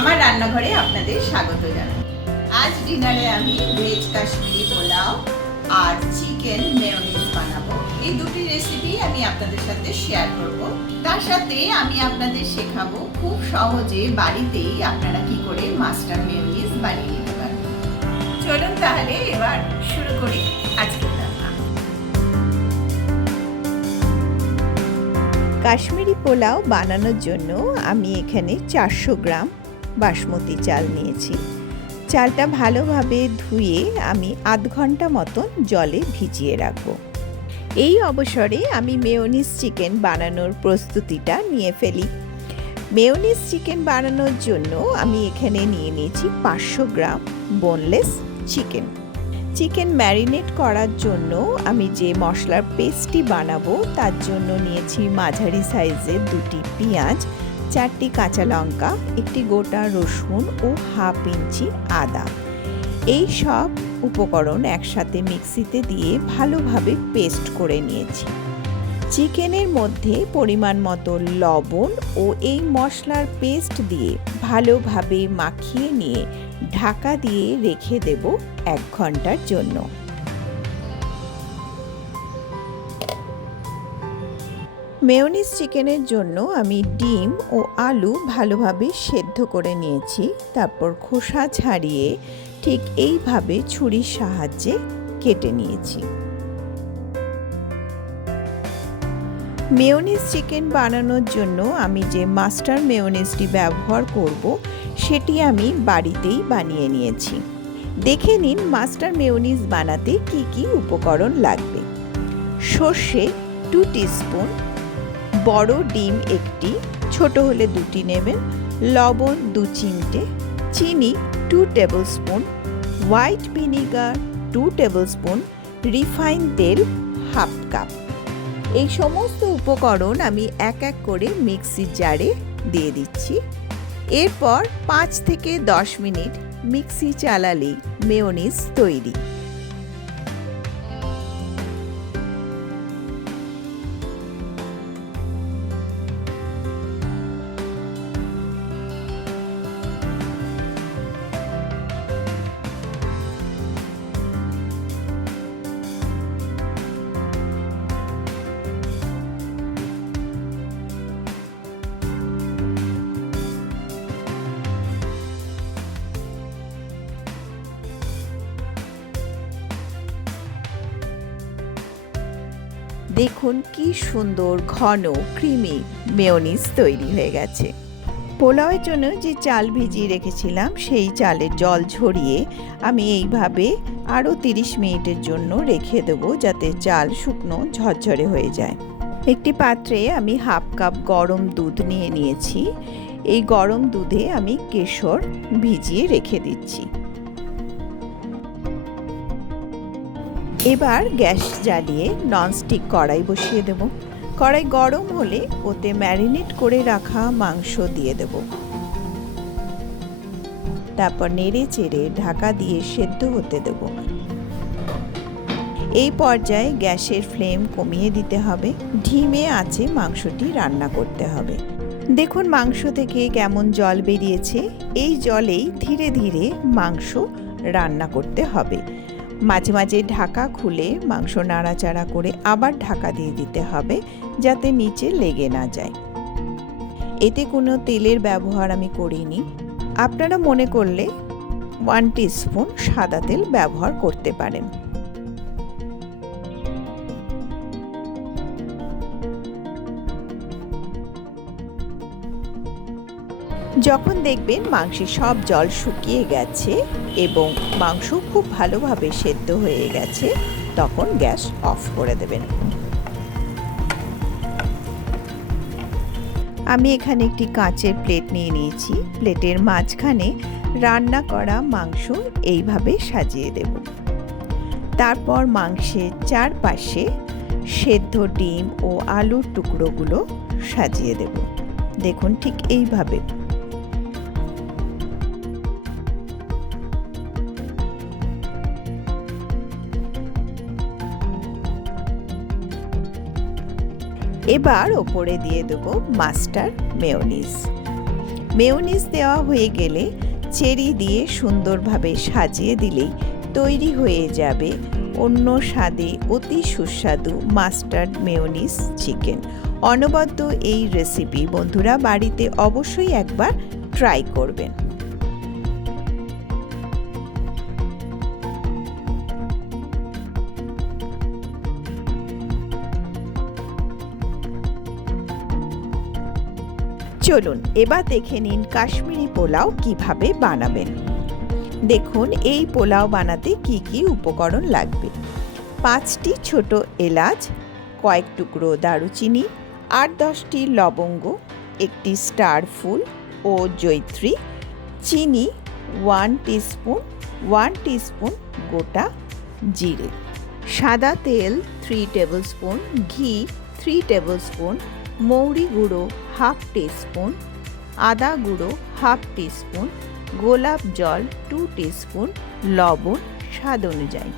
আমার রান্নাঘরে আপনাদের স্বাগত জানাই। আজ ডিনারে আমি ভেজ কাশ্মীরি পোলাও আর চিকেন মেয়োনিজ বানাবো। এই দুটি রেসিপি আমি আপনাদের সাথে শেয়ার করব। তার সাথে আমি আপনাদের শেখাবো খুব সহজে বাড়িতেই আপনারা কি করে মাস্টার মেয়োনিজ বানিয়ে নিতে পারবেন। চলুন তাহলে এবার শুরু করি আজকের রান্না। কাশ্মীরি পোলাও বানানোর জন্য আমি এখানে 400 গ্রাম বাসমতি চাল নিয়েছি। চালটা ভালোভাবে ধুয়ে আমি আধ ঘন্টা মতন জলে ভিজিয়ে রাখবো। এই অবসরে আমি মেয়োনিজ চিকেন বানানোর প্রস্তুতিটা নিয়ে ফেলি। মেয়োনিজ চিকেন বানানোর জন্য আমি এখানে নিয়ে নিয়েছি 500 গ্রাম বোনলেস চিকেন। চিকেন ম্যারিনেট করার জন্য আমি যে মশলার পেস্টটি বানাবো তার জন্য নিয়েছি মাঝারি সাইজের 2টি পেঁয়াজ, 4টি কাঁচা লঙ্কা, একটি গোটা রসুন ও হাফ ইঞ্চি আদা। এই সব উপকরণ একসাথে মিক্সিতে দিয়ে ভালোভাবে পেস্ট করে নিয়েছি। চিকেনের মধ্যে পরিমাণ মতো লবণ ও এই মশলার পেস্ট দিয়ে ভালোভাবে মাখিয়ে নিয়ে ঢাকা দিয়ে রেখে দেব 1 ঘন্টার জন্য। মেয়োনিজ চিকেনের জন্য আমি ডিম ও আলু ভালোভাবে সেদ্ধ করে নিয়েছি। তারপর খোসা ছাড়িয়ে ঠিক এইভাবে ছুরির সাহায্যে কেটে নিয়েছি। মেয়োনিজ চিকেন বানানোর জন্য আমি যে মাস্টার মেয়োনিজটি ব্যবহার করব সেটি আমি বাড়িতেই বানিয়ে নিয়েছি। দেখে নিন মাস্টার মেয়োনিজ বানাতে কি কি উপকরণ লাগবে। সর্ষে 2 টিস্পুন, বড় ডিম 1টি, ছোট হলে 2টি নেবেন, লবণ 2 চিমটে, চিনি 2 tablespoon, white vinegar 2 tablespoon, refine তেল হাফ কাপ। এই সমস্ত উপকরণ আমি এক এক করে মিক্সির জারে দিয়ে দিচ্ছি। এরপর 5 থেকে 10 মিনিট মিক্সি চালালেই মেয়োনিজ তৈরি। দেখুন কি সুন্দর ঘন ক্রিমি মেয়োনিজ তৈরি হয়ে গেছে। পোলাওয়ের জন্য যে চাল ভিজিয়ে রেখেছিলাম সেই চালের জল ঝরিয়ে আমি এইভাবে আরও 30 মিনিটের জন্য রেখে দেবো, যাতে চাল শুকনো ঝরঝরে হয়ে যায়। একটি পাত্রে আমি হাফ কাপ গরম দুধ নিয়ে নিয়েছি। এই গরম দুধে আমি কেশর ভিজিয়ে রেখে দিচ্ছি। এবার গ্যাস জ্বালিয়ে ননস্টিক কড়াই বসিয়ে দেব। কড়াই গরম হলে ওতে ম্যারিনেট করে রাখা মাংস দিয়ে দেব। তারপর নেড়ে চেড়ে ঢাকা দিয়ে সেদ্ধ হতে দেব। এই পর্যায়ে গ্যাসের ফ্লেম কমিয়ে দিতে হবে। ধিমে আঁচে মাংসটি রান্না করতে হবে। দেখুন মাংস থেকে কেমন জল বেরিয়েছে। এই জলেই ধীরে ধীরে মাংস রান্না করতে হবে। মাঝে মাঝে ঢাকা খুলে মাংস নাড়াচাড়া করে আবার ঢাকা দিয়ে দিতে হবে, যাতে নিচে লেগে না যায়। এতে কোনো তেলের ব্যবহার আমি করিনি। আপনারা মনে করলে 1 টিস্পুন সাদা তেল ব্যবহার করতে পারেন। যখন দেখবেন মাংসের সব জল শুকিয়ে গেছে এবং মাংস খুব ভালোভাবে সেদ্ধ হয়ে গেছে, তখন গ্যাস অফ করে দেবেন। আমি এখানে একটি কাঁচের প্লেট নিয়ে নিয়েছি। প্লেটের মাঝখানে রান্না করা মাংস এইভাবে সাজিয়ে দেব। তারপর মাংসের চারপাশে সেদ্ধ ডিম ও আলুর টুকরোগুলো সাজিয়ে দেব। দেখুন ঠিক এইভাবে। এবার ওপরে দিয়ে দেব মাস্টার মেয়োনিজ। মেয়োনিজ দেওয়া হয়ে গেলে চেরি দিয়ে সুন্দরভাবে সাজিয়ে দিলেই তৈরি হয়ে যাবে অন্য স্বাদে অতি সুস্বাদু মাস্টার্ড মেয়োনিজ চিকেন। অনবদ্য এই রেসিপি বন্ধুরা বাড়িতে অবশ্যই একবার ট্রাই করবেন। চলুন এবার দেখে নিন কাশ্মীরি পোলাও কিভাবে বানাবেন। দেখুন এই পোলাও বানাতে কি কি উপকরণ লাগবে। 5টি ছোট এলাচ, কয়েক টুকরো দারুচিনি, 8-10টি লবঙ্গ, একটি স্টার ফুল ও জয়িত্রী, চিনি 1 টিস্পুন, 1 টিস্পুন গোটা জিরে, সাদা তেল 3 টেবিলস্পুন, ঘি 3 টেবিলস্পুন, মৌরি গুঁড়ো 1/2 টিস্পুন, আদা গুঁড়ো 1/2 টিস্পুন, গোলাপ জল 2 টিস্পুন, লবণ স্বাদ অনুযায়ী।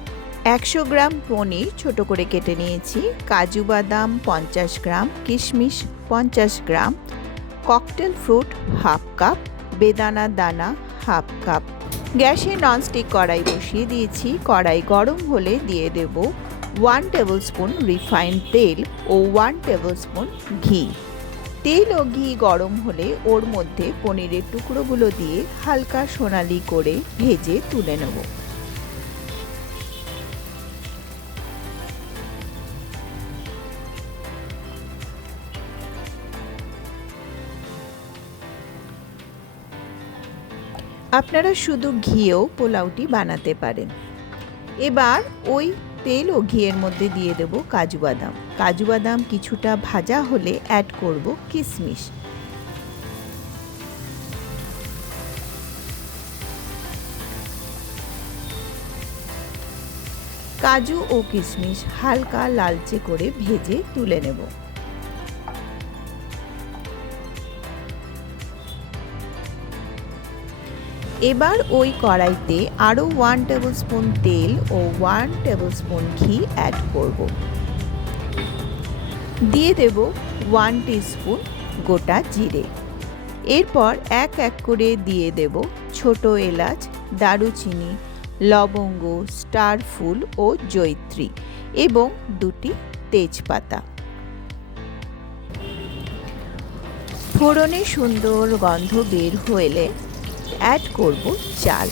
100 গ্রাম পনির ছোট করে কেটে নিয়েছি, কাজু বাদাম 50 গ্রাম, কিশমিশ 50 গ্রাম, ককটেল ফ্রুট 1/2 কাপ, বেদানা দানা 1/2 কাপ। গ্যাসে ননস্টিক কড়াই বসিয়ে দিয়েছি। কড়াই গরম হলে দিয়ে দেব 1 টেবিলস্পুন রিফাইন্ড তেল ও 1 টেবিলস্পুন ঘি। তেল ও ঘি গরম হলে ওর মধ্যে পনিরের টুকরোগুলো দিয়ে হালকা সোনালি করে ভেজে তুলে নেব। আপনারা শুধু ঘিয়েও পোলাওটি বানাতে পারেন। এবার ওই তেল ও ঘিয়ের মধ্যে দিয়ে দেব কাজু বাদাম। কাজু বাদাম কিছুটা ভাজা হলে অ্যাড করব কিশমিশ। কাজু ও কিশমিশ হালকা লালচে করে ভেজে তুলে নেব। এবার ওই কড়াইতে আরও 1 টেবিলস্পুন তেল ও 1 টেবিলস্পুন ঘি অ্যাড করব। দিয়ে দেব 1 টিস্পুন গোটা জিরে। এরপর এক এক করে দিয়ে দেব ছোট এলাচ, দারুচিনি, লবঙ্গ, স্টার ফুল ও জয়িত্রী এবং 2টি তেজপাতা। ফোড়নে সুন্দর গন্ধ বের হলে অ্যাড করব চাল।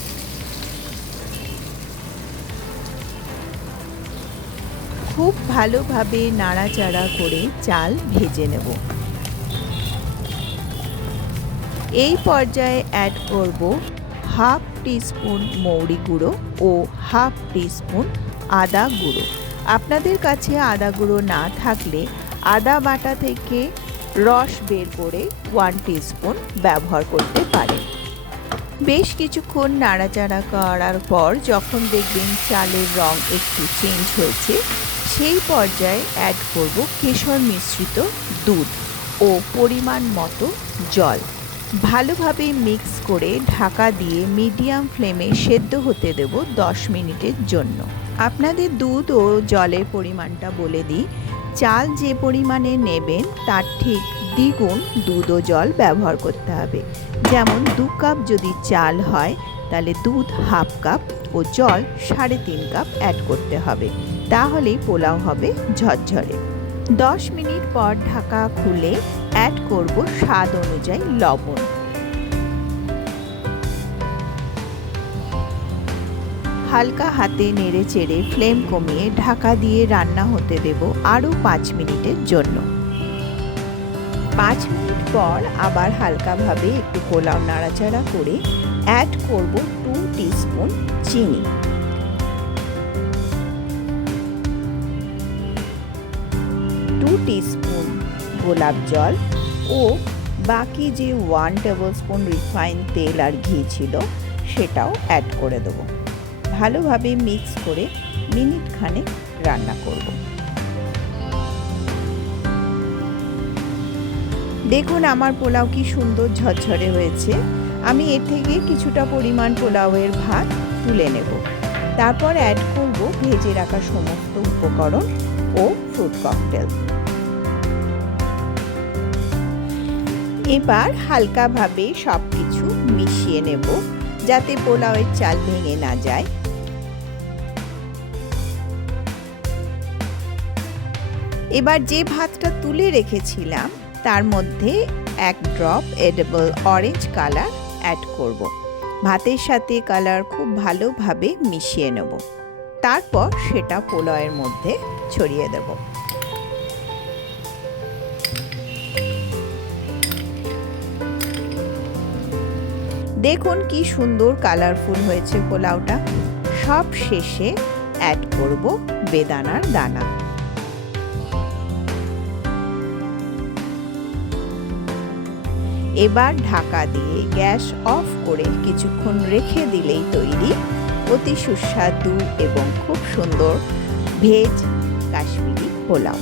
খুব ভালোভাবে নাড়াচাড়া করে চাল ভেজে নেব। এই পর্যায়ে অ্যাড করব 1/2 টিস্পুন মৌরি গুঁড়ো ও 1/2 টিস্পুন আদা গুঁড়ো। আপনাদের কাছে আদা গুঁড়ো না থাকলে আদা বাটা থেকে রস বের করে 1 টিস্পুন ব্যবহার করতে পারেন। বেশ কিছুক্ষণ নাড়াচাড়া করার পর যখন দেখবেন চালের রং একটু চেঞ্জ হয়েছে, সেই পর্যায়ে অ্যাড করব কেশর মিশ্রিত দুধ ও পরিমাণ মতো জল। ভালোভাবে মিক্স করে ঢাকা দিয়ে মিডিয়াম ফ্লেমে সেদ্ধ হতে দেব 10 মিনিটের জন্য। আপনাদের দুধ ও জলের পরিমাণটা বলে দিই। চাল যে পরিমাণে নেবেন তার ঠিক দ্বিগুণ দুধ ও জল ব্যবহার করতে হবে। যেমন 2 কাপ যদি চাল হয় তাহলে দুধ 1/2 কাপ ও জল 3.5 কাপ অ্যাড করতে হবে। তাহলেই পোলাও হবে ঝরঝরে। 10 মিনিট পর ঢাকা খুলে অ্যাড করব স্বাদ অনুযায়ী লবণ। হালকা হাতে নেড়ে চেড়ে ফ্লেম কমিয়ে ঢাকা দিয়ে রান্না হতে দেব আরও 5 মিনিটের জন্য। 5 মিনিট পর আবার হালকাভাবে একটু পোলাও নাড়াচাড়া করে অ্যাড করব 2 টিস্পুন চিনি। টিস্পুন গোলাপ জল ও বাকি যে 1 টেবিলস্পুন রিফাইন তেল আর ঘি ছিল সেটাও অ্যাড করে দেব। ভালোভাবে মিক্স করে মিনিট খানেক রান্না করব। দেখুন আমার পোলাও কি সুন্দর ঝরঝরে হয়েছে। আমি এর থেকে কিছুটা পরিমাণ পোলাওয়ের ভাত তুলে নেব। তারপর অ্যাড করব ভেজে রাখা সমস্ত উপকরণ ও ফ্রুট ককটেল। এবার হালকাভাবে সব কিছু মিশিয়ে নেব যাতে পোলাওয়ের চাল ভেঙে না যায়। এবার যে ভাতটা তুলে রেখেছিলাম তার মধ্যে 1 drop edible orange colour add করব। ভাতের সাথে কালার খুব ভালোভাবে মিশিয়ে নেব, তারপর সেটা পোলাওয়ের মধ্যে ছড়িয়ে দেব। দেখুন কি সুন্দর কালারফুল হয়েছে পোলাওটা। সব শেষে অ্যাড করব বেদানার দানা। এবার ঢাকা দিয়ে গ্যাস অফ করে কিছুক্ষণ রেখে দিলেই তৈরি অতি সুস্বাদু এবং খুব সুন্দর ভেজ কাশ্মীরি পোলাও।